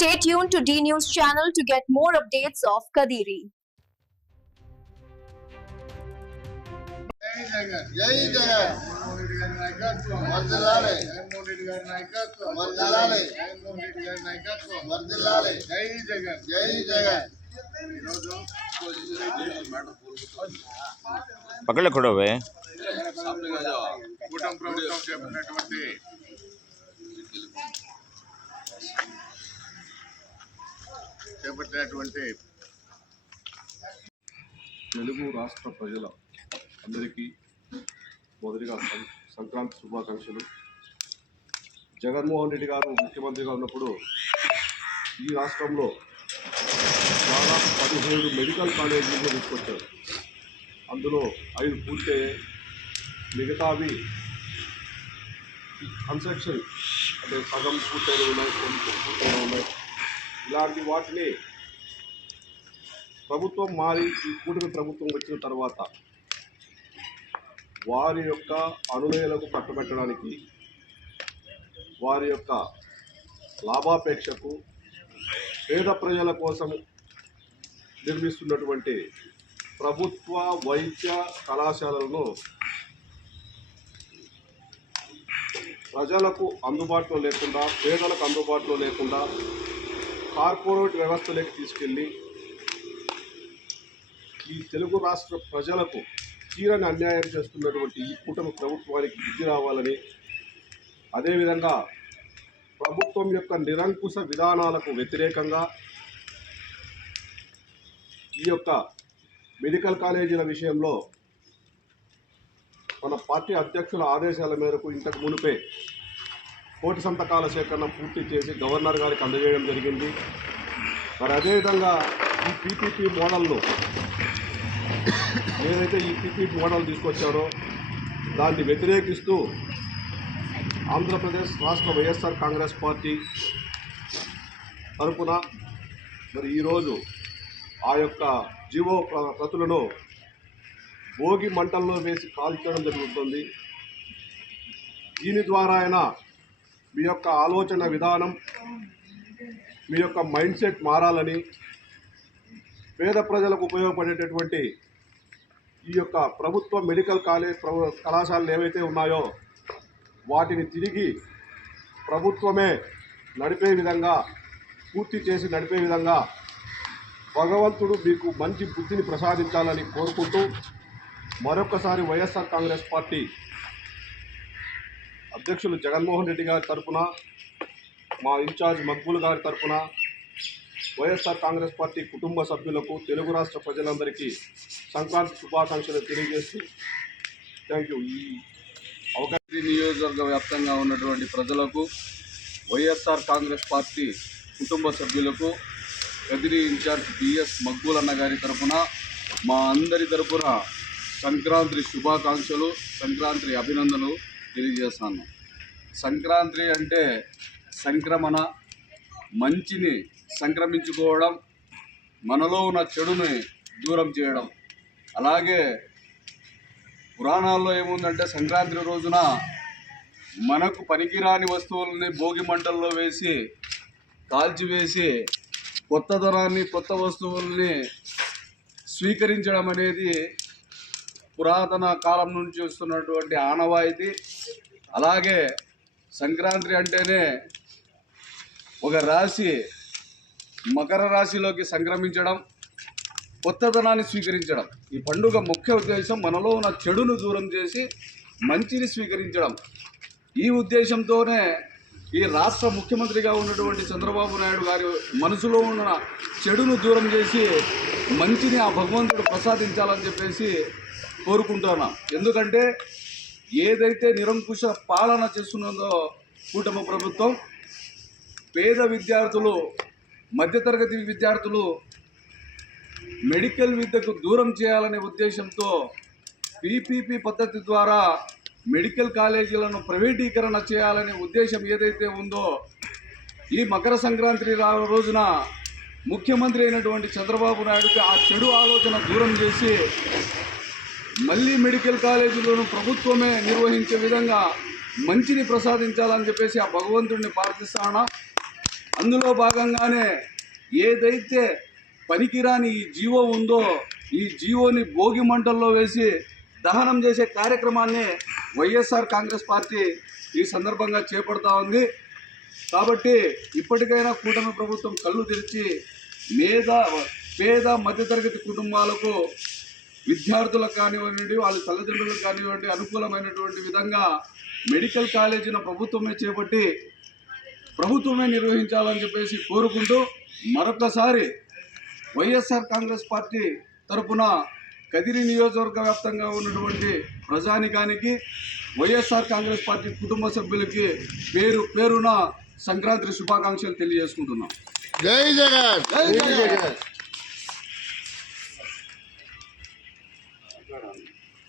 Stay tuned to D News channel to get more updates of Kadiri. జై జగన్ చేపట్టినటువంటి తెలుగు రాష్ట్ర ప్రజల అందరికీ మొదటిగా సంక్రాంతి శుభాకాంక్షలు. జగన్మోహన్ రెడ్డి గారు ముఖ్యమంత్రిగా ఉన్నప్పుడు ఈ రాష్ట్రంలో చాలా పదిహేడు మెడికల్ కాలేజీలు తీసుకొచ్చారు. అందులో ఐదు పూర్తయ్యాయి. మిగతావి కన్స్ట్రక్షన్ అంటే సగం పూర్తయిన ఉన్నాయి కొన్ని పూర్తయిన ఉన్నాయి. ఇలాంటి వాటిని ప్రభుత్వం మారి ఈ కూటమి ప్రభుత్వం వచ్చిన తర్వాత వారి యొక్క అనునయులకు కట్టుబెట్టడానికి వారి యొక్క లాభాపేక్షకు పేద ప్రజల కోసం నిర్మిస్తున్నటువంటి ప్రభుత్వ వైద్య కళాశాలలను ప్రజలకు అందుబాటులో లేకుండా పేదలకు అందుబాటులో లేకుండా కార్పొరేట్ వ్యవస్థలోకి తీసుకెళ్ళి ఈ తెలుగు రాష్ట్ర ప్రజలకు తీరని అన్యాయం చేస్తున్నటువంటి ఈ కూటమి ప్రభుత్వానికి బుద్ధి రావాలని అదేవిధంగా ప్రభుత్వం యొక్క నిరంకుశ విధానాలకు వ్యతిరేకంగా ఈ యొక్క మెడికల్ కాలేజీల విషయంలో మన పార్టీ అధ్యక్షుల ఆదేశాల మేరకు ఇంతకు మునిపే కోటి సంతకాల సేకరణ పూర్తి చేసి గవర్నర్ గారికి అందజేయడం జరిగింది. మరి అదేవిధంగా ఈ పీపీపీ మోడల్లో ఏదైతే ఈ పీపీపీ మోడల్ తీసుకొచ్చారో దాన్ని వ్యతిరేకిస్తూ ఆంధ్రప్రదేశ్ రాష్ట్ర వైఎస్ఆర్ కాంగ్రెస్ పార్టీ తరపున మరి ఈరోజు ఆ యొక్క జీవో ప్ర- ప్రతులను భోగి మంటల్లో వేసి కాల్చడం జరుగుతుంది. దీని ద్వారా అయినా మీ యొక్క ఆలోచన విధానం మీ యొక్క మైండ్ సెట్ మారాలని పేద ప్రజలకు ఉపయోగపడేటటువంటి ఈ యొక్క ప్రభుత్వ మెడికల్ కాలేజ్ ప్ర కళాశాలలు ఏవైతే ఉన్నాయో వాటిని తిరిగి ప్రభుత్వమే నడిపే విధంగా పూర్తి చేసి నడిపే విధంగా భగవంతుడు మీకు మంచి బుద్ధిని ప్రసాదించాలని కోరుకుంటూ మరొకసారి వైఎస్ఆర్ కాంగ్రెస్ పార్టీ అధ్యక్షులు జగన్మోహన్ రెడ్డి గారి తరఫున మా ఇన్ఛార్జ్ మక్బూల్ గారి తరపున వైఎస్ఆర్ కాంగ్రెస్ పార్టీ కుటుంబ సభ్యులకు తెలుగు రాష్ట్ర ప్రజలందరికీ సంక్రాంతి శుభాకాంక్షలు తెలియజేస్తూ థ్యాంక్ యూ. ఈ అవకాశం నియోజకవర్గ వ్యాప్తంగా ఉన్నటువంటి ప్రజలకు వైఎస్ఆర్ కాంగ్రెస్ పార్టీ కుటుంబ సభ్యులకు కదిరి ఇన్ఛార్జ్ బిఎస్ మక్బూల్ అన్న గారి తరఫున మా అందరి తరఫున సంక్రాంతి శుభాకాంక్షలు సంక్రాంతి అభినందనలు. తెలియజేస్తాను. సంక్రాంతి అంటే సంక్రమణ మంచిని సంక్రమించుకోవడం మనలో ఉన్న చెడుని దూరం చేయడం. అలాగే పురాణాల్లో ఏముందంటే సంక్రాంతి రోజున మనకు పనికిరాని వస్తువులని భోగి మంటల్లో వేసి కాల్చివేసి కొత్త కొత్తదనాన్ని కొత్త వస్తువుల్ని స్వీకరించడం అనేది పురాతన కాలం నుంచి వస్తున్నటువంటి ఆనవాయితీ అలాగే సంక్రాంతి అంటేనే ఒక రాశి మకర రాశిలోకి సంక్రమించడం కొత్తదనాన్ని స్వీకరించడం. ఈ పండుగ ముఖ్య ఉద్దేశం మనలో ఉన్న చెడును దూరం చేసి మంచిని స్వీకరించడం. ఈ ఉద్దేశంతోనే ఈ రాష్ట్ర ముఖ్యమంత్రిగా ఉన్నటువంటి చంద్రబాబు నాయుడు గారి మనసులో ఉన్న చెడును దూరం చేసి మంచిని ఆ భగవంతుడు ప్రసాదించాలని చెప్పేసి కోరుకుంటున్నాం. ఎందుకంటే ఏదైతే నిరంకుశ పాలన చేస్తున్నదో కూటమి ప్రభుత్వం పేద విద్యార్థులు మధ్యతరగతి విద్యార్థులు మెడికల్ విద్యకు దూరం చేయాలనే ఉద్దేశంతో పీపీపీ పద్ధతి ద్వారా మెడికల్ కాలేజీలను ప్రైవేటీకరణ చేయాలనే ఉద్దేశం ఏదైతే ఉందో ఈ మకర సంక్రాంతి రోజున ముఖ్యమంత్రి అయినటువంటి చంద్రబాబు నాయుడుకి ఆ చెడు ఆలోచన దూరం చేసి మళ్ళీ మెడికల్ కాలేజీలను ప్రభుత్వమే నిర్వహించే విధంగా మంచిని ప్రసాదించాలని చెప్పేసి ఆ భగవంతుడిని ప్రార్థిస్తానా అందులో భాగంగానే ఏదైతే పనికిరాని ఈ జీవో ఉందో ఈ జీవోని భోగి మంటల్లో వేసి దహనం చేసే కార్యక్రమాన్ని వైఎస్ఆర్ కాంగ్రెస్ పార్టీ ఈ సందర్భంగా చేపడతా ఉంది. కాబట్టి ఇప్పటికైనా కూటమి ప్రభుత్వం కళ్ళు తెరిచి మేధ పేద మధ్యతరగతి కుటుంబాలకు విద్యార్థులకు కానివ్వండి వాళ్ళ తల్లిదండ్రులకు కానివ్వండి అనుకూలమైనటువంటి విధంగా మెడికల్ కాలేజీని ప్రభుత్వమే చేపట్టి ప్రభుత్వమే నిర్వహించాలని చెప్పేసి కోరుకుంటూ మరొకసారి వైఎస్ఆర్ కాంగ్రెస్ పార్టీ తరపున కదిరి నియోజకవర్గ వ్యాప్తంగా ఉన్నటువంటి ప్రజానికానికి వైఎస్ఆర్ కాంగ్రెస్ పార్టీ కుటుంబ సభ్యులకి పేరు పేరున సంక్రాంతి శుభాకాంక్షలు తెలియజేసుకుంటున్నాం. జై జగన్! జై జగన్!